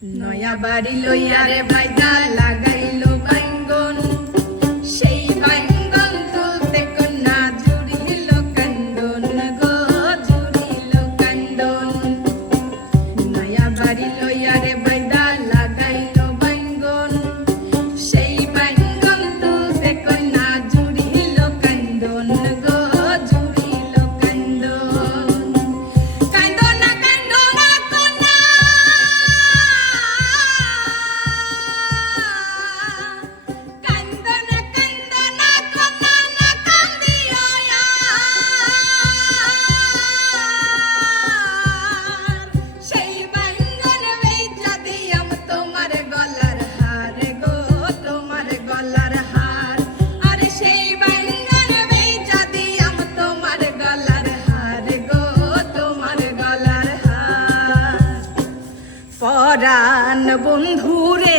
নয়া বাড়ি লইয়া রে বাইদা লাগাই প্রাণ বন্ধুরে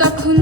তখন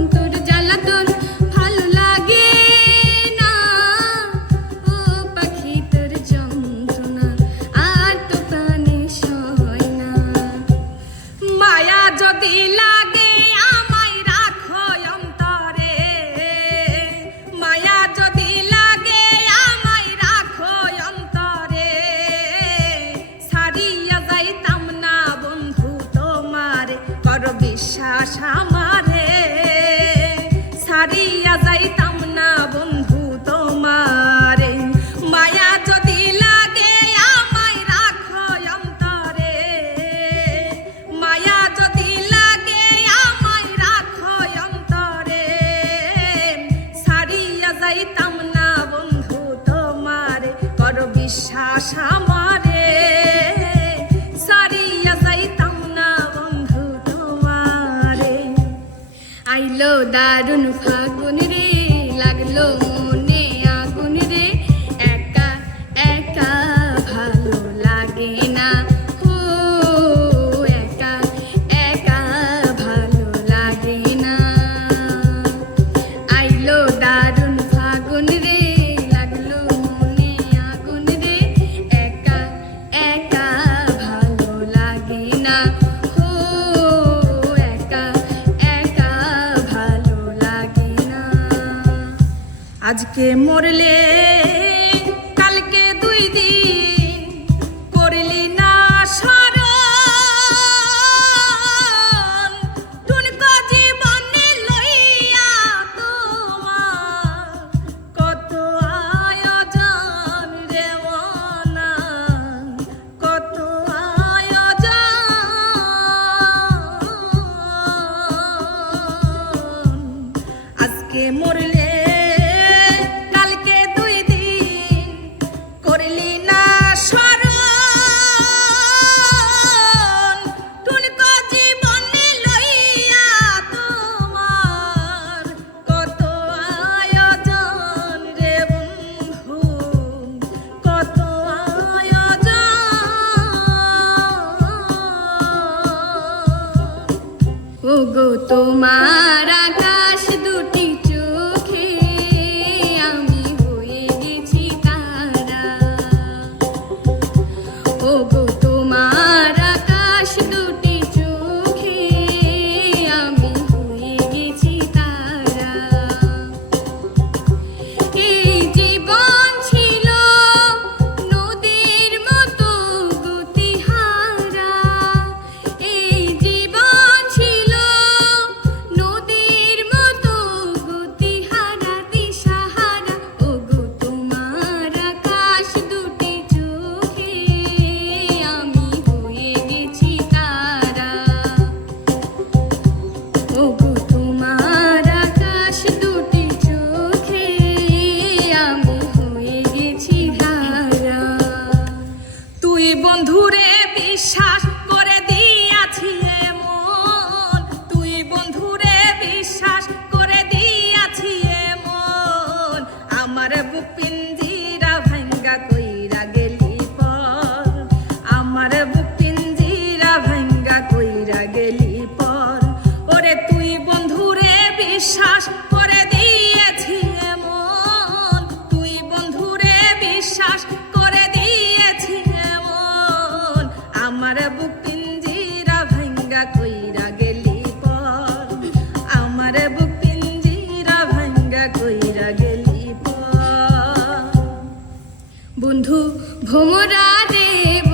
আজকে মরলে ওগো তোমার বন্ধু ভোমরা দেব